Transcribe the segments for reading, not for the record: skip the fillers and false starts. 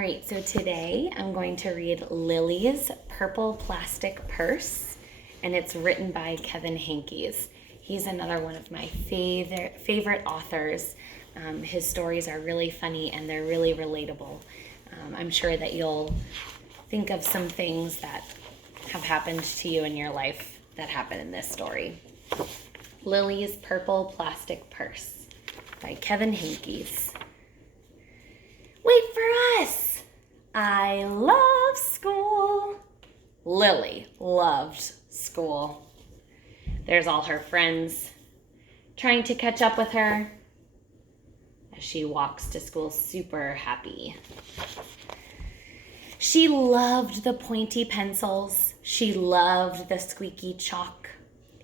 All right, so today I'm going to read Lily's Purple Plastic Purse, and it's written by Kevin Henkes. He's another one of my favorite authors. His stories are really funny and they're really relatable. I'm sure that you'll think of some things that have happened to you in your life that happen in this story. Lily's Purple Plastic Purse by Kevin Henkes. Wait for us! I love school. Lily loved school. There's all her friends trying to catch up with her as she walks to school super happy. She loved the pointy pencils. She loved the squeaky chalk.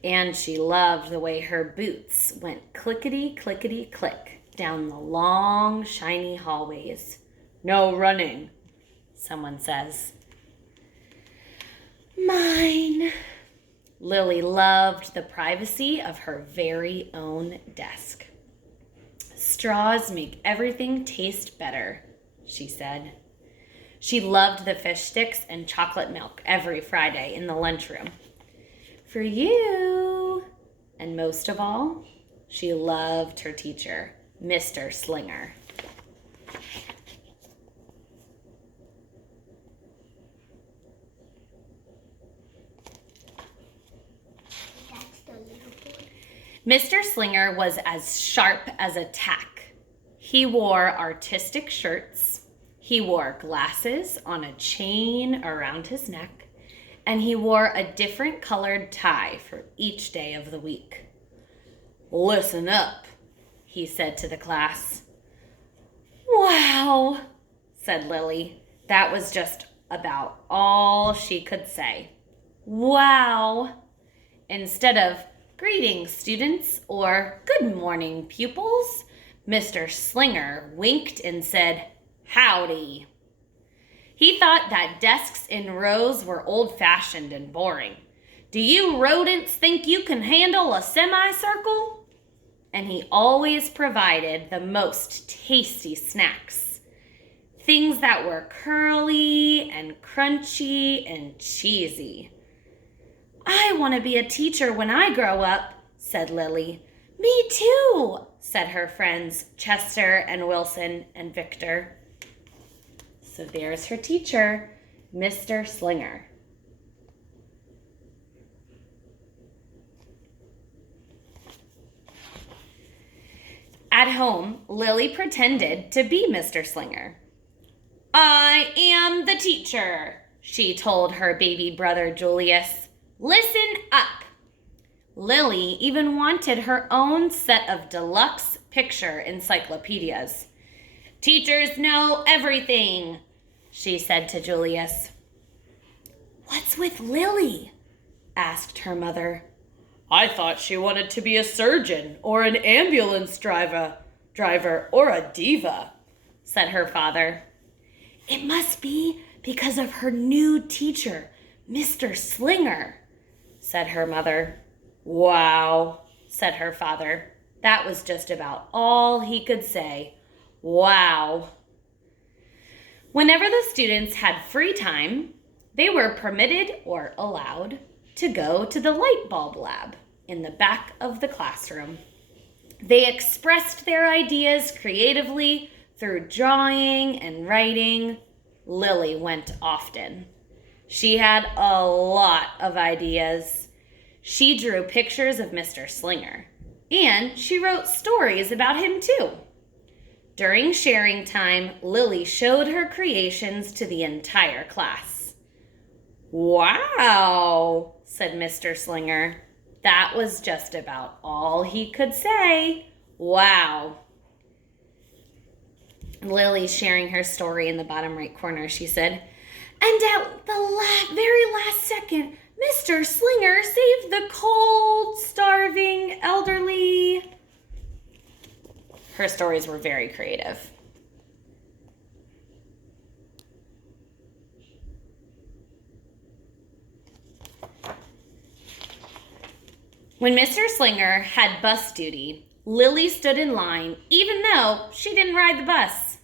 And she loved the way her boots went clickety-clickety-click down the long, shiny hallways. No running, someone says. Mine. Lily loved the privacy of her very own desk. Straws make everything taste better, she said. She loved the fish sticks and chocolate milk every Friday in the lunchroom. For you. And most of all, she loved her teacher, Mr. Slinger. Mr. Slinger was as sharp as a tack. He wore artistic shirts, he wore glasses on a chain around his neck, and he wore a different colored tie for each day of the week. Listen up, he said to the class. Wow, said Lily. That was just about all she could say. Wow. Instead of greetings, students, or good morning, pupils, Mr. Slinger winked and said, howdy. He thought that desks in rows were old-fashioned and boring. Do you rodents think you can handle a semicircle? And he always provided the most tasty snacks. Things that were curly and crunchy and cheesy. I want to be a teacher when I grow up, said Lily. Me too, said her friends Chester and Wilson and Victor. So there's her teacher, Mr. Slinger. At home, Lily pretended to be Mr. Slinger. I am the teacher, she told her baby brother Julius. Listen up. Lily even wanted her own set of deluxe picture encyclopedias. Teachers know everything, she said to Julius. What's with Lily? Asked her mother. I thought she wanted to be a surgeon or an ambulance driver or a diva, said her father. It must be because of her new teacher, Mr. Slinger, said her mother. Wow, said her father. That was just about all he could say. Wow. Whenever the students had free time, they were permitted or allowed to go to the light bulb lab in the back of the classroom. They expressed their ideas creatively through drawing and writing. Lily went often. She had a lot of ideas. She drew pictures of Mr. Slinger, and she wrote stories about him too. During sharing time, Lily showed her creations to the entire class. Wow, said Mr. Slinger. That was just about all he could say. Wow. Lily's sharing her story in the bottom right corner. She said, and at the very last second, Mr. Slinger saved the cold, starving, elderly. Her stories were very creative. When Mr. Slinger had bus duty, Lily stood in line even though she didn't ride the bus.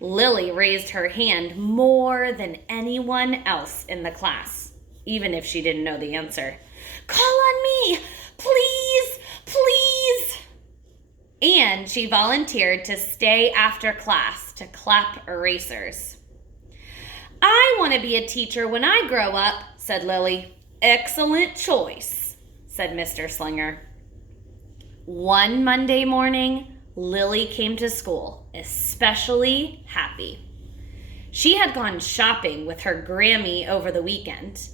Lily raised her hand more than anyone else in the class, even if she didn't know the answer. "Call on me! Please! Please!" And she volunteered to stay after class to clap erasers. "I want to be a teacher when I grow up," said Lily. "Excellent choice," said Mr. Slinger. One Monday morning, Lily came to school, especially happy. She had gone shopping with her Grammy over the weekend.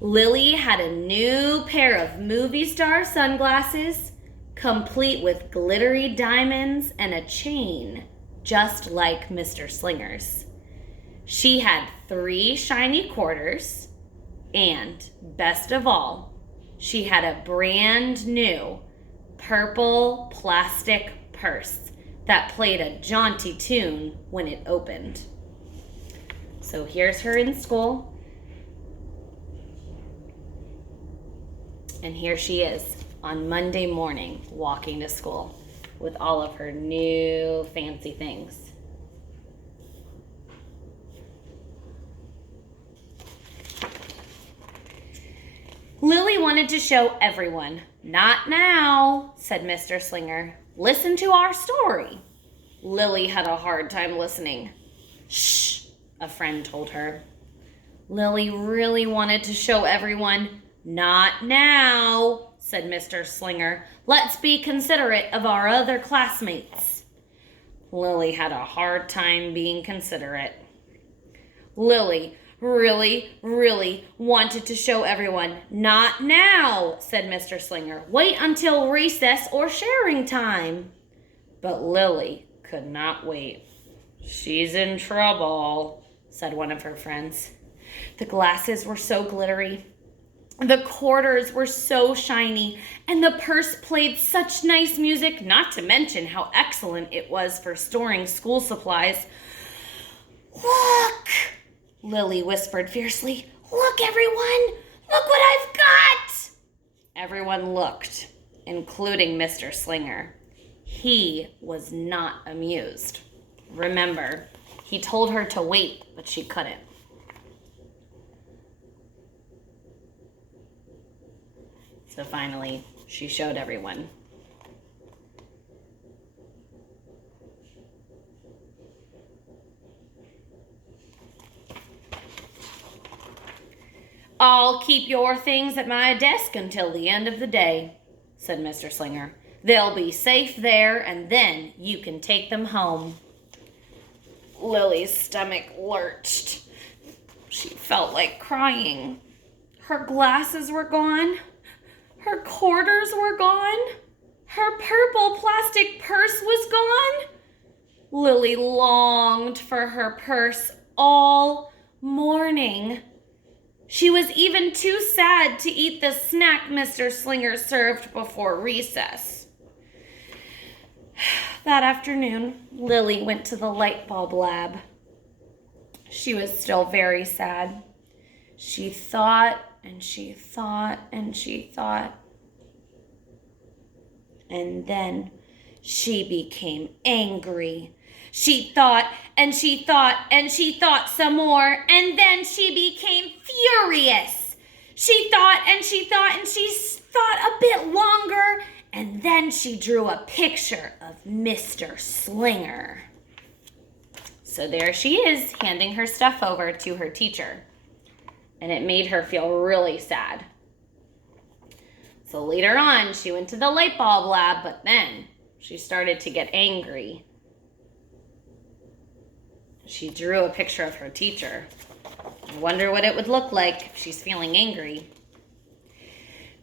Lily had a new pair of movie star sunglasses, complete with glittery diamonds and a chain, just like Mr. Slinger's. She had 3 shiny quarters, and best of all, she had a brand new purple plastic purse that played a jaunty tune when it opened. So here's her in school. And here she is on Monday morning walking to school with all of her new fancy things. Lily wanted to show everyone. "Not now," said Mr. Slinger. "Listen to our story." Lily had a hard time listening. "Shh," a friend told her. Lily really wanted to show everyone. "Not now," said Mr. Slinger. "Let's be considerate of our other classmates." Lily had a hard time being considerate. Lily really wanted to show everyone. "Not now," said Mr. Slinger. "Wait until recess or sharing time." But Lily could not wait. "She's in trouble," said one of her friends. The glasses were so glittery. The quarters were so shiny, and the purse played such nice music, not to mention how excellent it was for storing school supplies. "Look!" Lily whispered fiercely. "Look, everyone! Look what I've got!" Everyone looked, including Mr. Slinger. He was not amused. Remember, he told her to wait, but she couldn't. So finally, she showed everyone. "I'll keep your things at my desk until the end of the day," said Mr. Slinger. "They'll be safe there, and then you can take them home." Lily's stomach lurched. She felt like crying. Her glasses were gone. Her quarters were gone. Her purple plastic purse was gone. Lily longed for her purse all morning. She was even too sad to eat the snack Mr. Slinger served before recess. That afternoon, Lily went to the light bulb lab. She was still very sad. She thought and she thought and she thought. And then she became angry. She thought and she thought and she thought some more, and then she became furious. She thought and she thought and she thought a bit longer, and then she drew a picture of Mr. Slinger. So there she is, handing her stuff over to her teacher. And it made her feel really sad. So later on, she went to the light bulb lab, but then she started to get angry. She drew a picture of her teacher. I wonder what it would look like if she's feeling angry.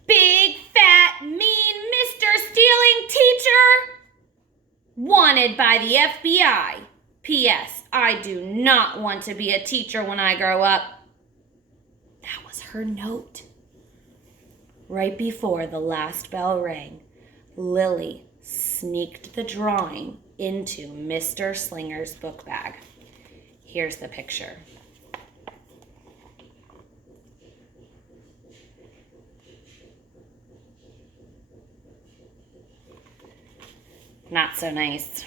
"Big, fat, mean Mr. Stealing Teacher! Wanted by the FBI. P.S. I do not want to be a teacher when I grow up." That was her note. Right before the last bell rang, Lily sneaked the drawing into Mr. Slinger's book bag. Here's the picture. Not so nice.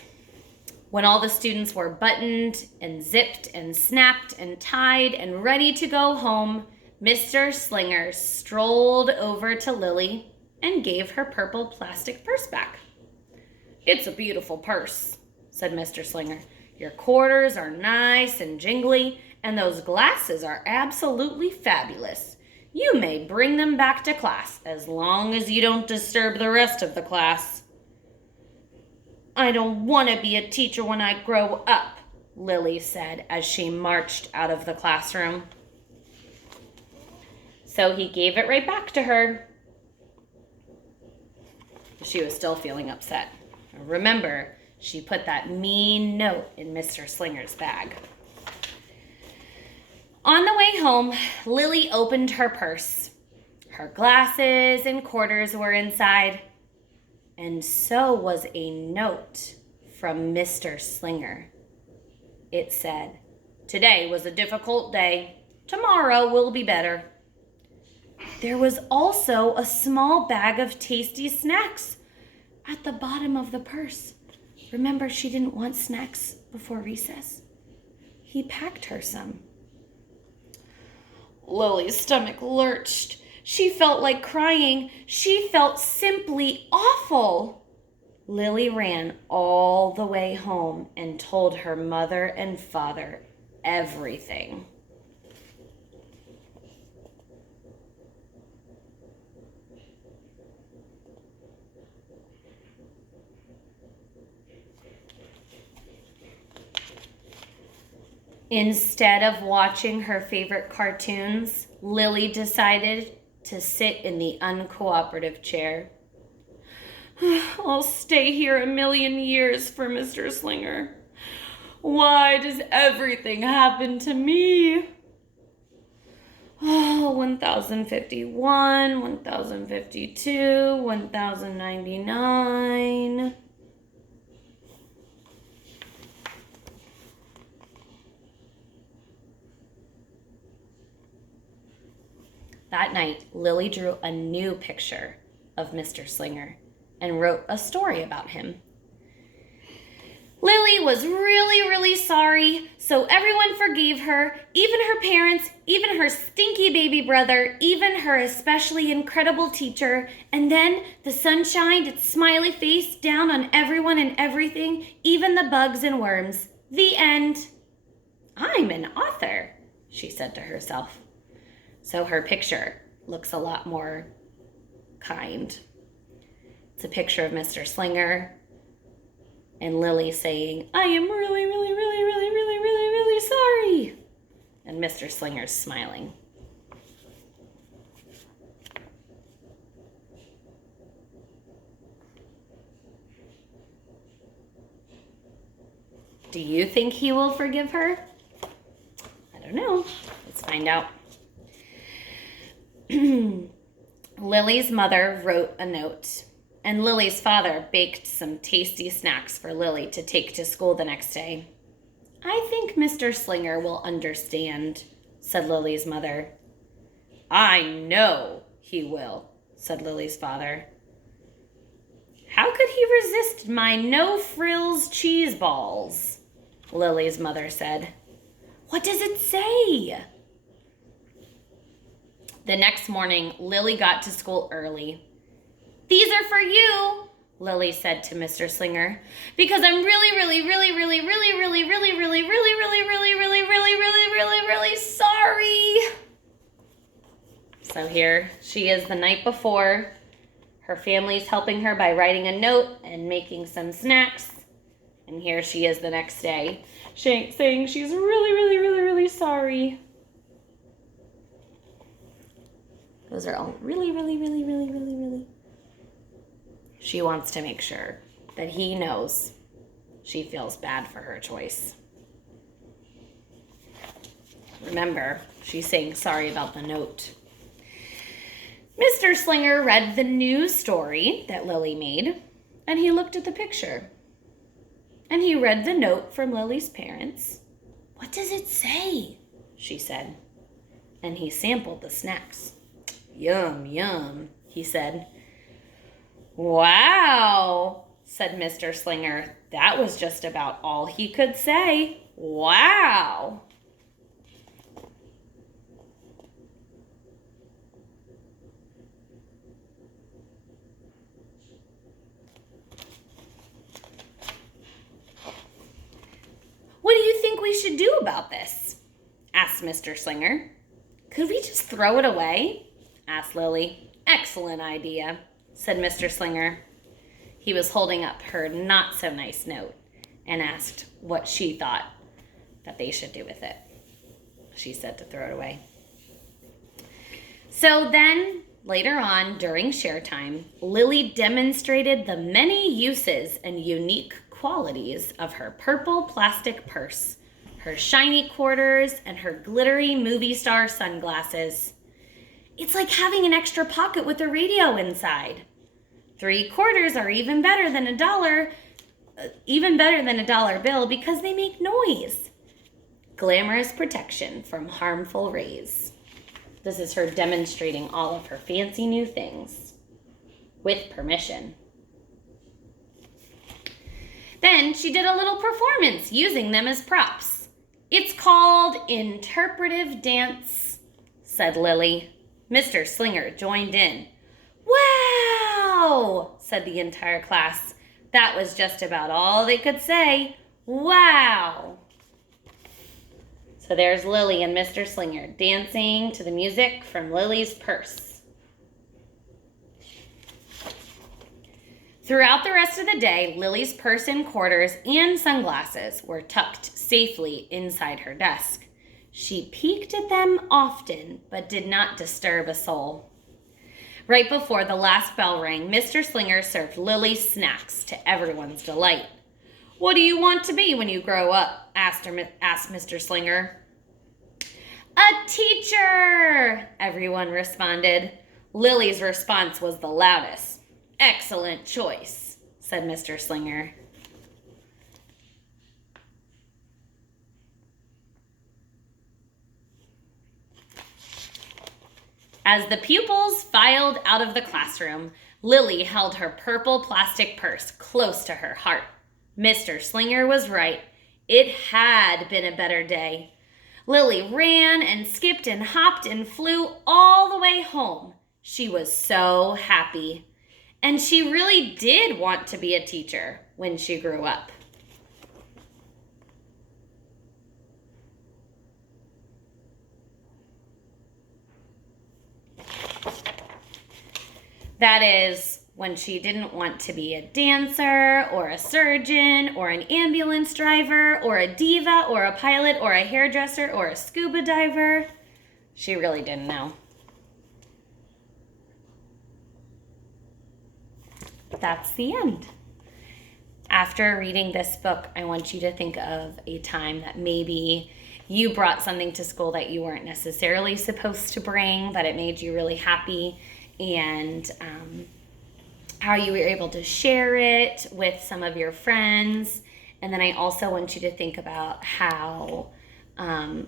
When all the students were buttoned and zipped and snapped and tied and ready to go home, Mr. Slinger strolled over to Lily and gave her purple plastic purse back. "It's a beautiful purse," said Mr. Slinger. "Your quarters are nice and jingly, and those glasses are absolutely fabulous. You may bring them back to class as long as you don't disturb the rest of the class." "I don't want to be a teacher when I grow up," Lily said as she marched out of the classroom. So he gave it right back to her. She was still feeling upset. Remember, she put that mean note in Mr. Slinger's bag. On the way home, Lily opened her purse. Her glasses and quarters were inside, and so was a note from Mr. Slinger. It said, "Today was a difficult day. Tomorrow will be better." There was also a small bag of tasty snacks at the bottom of the purse. Remember, she didn't want snacks before recess. He packed her some. Lily's stomach lurched. She felt like crying. She felt simply awful. Lily ran all the way home and told her mother and father everything. Instead of watching her favorite cartoons, Lily decided to sit in the uncooperative chair. "I'll stay here a million years for Mr. Slinger. Why does everything happen to me? 1051, 1052, 1099. That night, Lily drew a new picture of Mr. Slinger and wrote a story about him. Lily was really sorry, so everyone forgave her, even her parents, even her stinky baby brother, even her especially incredible teacher, and then the sun shined its smiley face down on everyone and everything, even the bugs and worms. The end. "I'm an author," she said to herself. So her picture looks a lot more kind. It's a picture of Mr. Slinger and Lily saying, "I am really sorry." And Mr. Slinger's smiling. Do you think he will forgive her? I don't know. Let's find out. Lily's mother wrote a note, and Lily's father baked some tasty snacks for Lily to take to school the next day. "I think Mr. Slinger will understand," said Lily's mother. "I know he will," said Lily's father. "How could he resist my no-frills cheese balls?" Lily's mother said. "What does it say?" The next morning, Lily got to school early. "These are for you," Lily said to Mr. Slinger, "because I'm really sorry." So here she is the night before. Her family's helping her by writing a note and making some snacks. And here she is the next day, saying she's really sorry. Those are all really. She wants to make sure that he knows she feels bad for her choice. Remember, she's saying sorry about the note. Mr. Slinger read the new story that Lily made, and he looked at the picture. And he read the note from Lily's parents. "What does it say?" she said. And he sampled the snacks. "Yum, yum," he said. "Wow, said Mr. Slinger. That was just about all he could say. Wow. What do you think we should do about this? Asked Mr. Slinger. Could we just throw it away? Asked Lily. Excellent idea, said Mr. Slinger. He was holding up her not-so-nice note and asked what she thought that they should do with it. She said to throw it away. So then, later on, during share time, Lily demonstrated the many uses and unique qualities of her purple plastic purse, her shiny quarters, and her glittery movie star sunglasses. It's like having an extra pocket with a radio inside. 3 quarters are even better than a dollar bill because they make noise. Glamorous protection from harmful rays. This is her demonstrating all of her fancy new things with permission. Then she did a little performance using them as props. It's called interpretive dance, said Lily. Mr. Slinger joined in. Wow, said the entire class. That was just about all they could say. Wow. So there's Lily and Mr. Slinger dancing to the music from Lily's purse. Throughout the rest of the day, Lily's purse and quarters and sunglasses were tucked safely inside her desk. She peeked at them often, but did not disturb a soul. Right before the last bell rang, Mr. Slinger served Lily snacks to everyone's delight. What do you want to be when you grow up? asked Mr. Slinger. A teacher, everyone responded. Lily's response was the loudest. Excellent choice, said Mr. Slinger. As the pupils filed out of the classroom, Lily held her purple plastic purse close to her heart. Mr. Slinger was right. It had been a better day. Lily ran and skipped and hopped and flew all the way home. She was so happy. And she really did want to be a teacher when she grew up. That is, when she didn't want to be a dancer or a surgeon or an ambulance driver or a diva or a pilot or a hairdresser or a scuba diver. She really didn't know. That's the end. After reading this book, I want you to think of a time that maybe you brought something to school that you weren't necessarily supposed to bring, but it made you really happy, and how you were able to share it with some of your friends. And then I also want you to think about how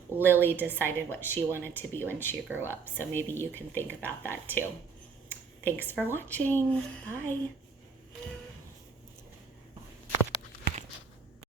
Lily decided what she wanted to be when she grew up. So maybe you can think about that too. Thanks for watching. Bye.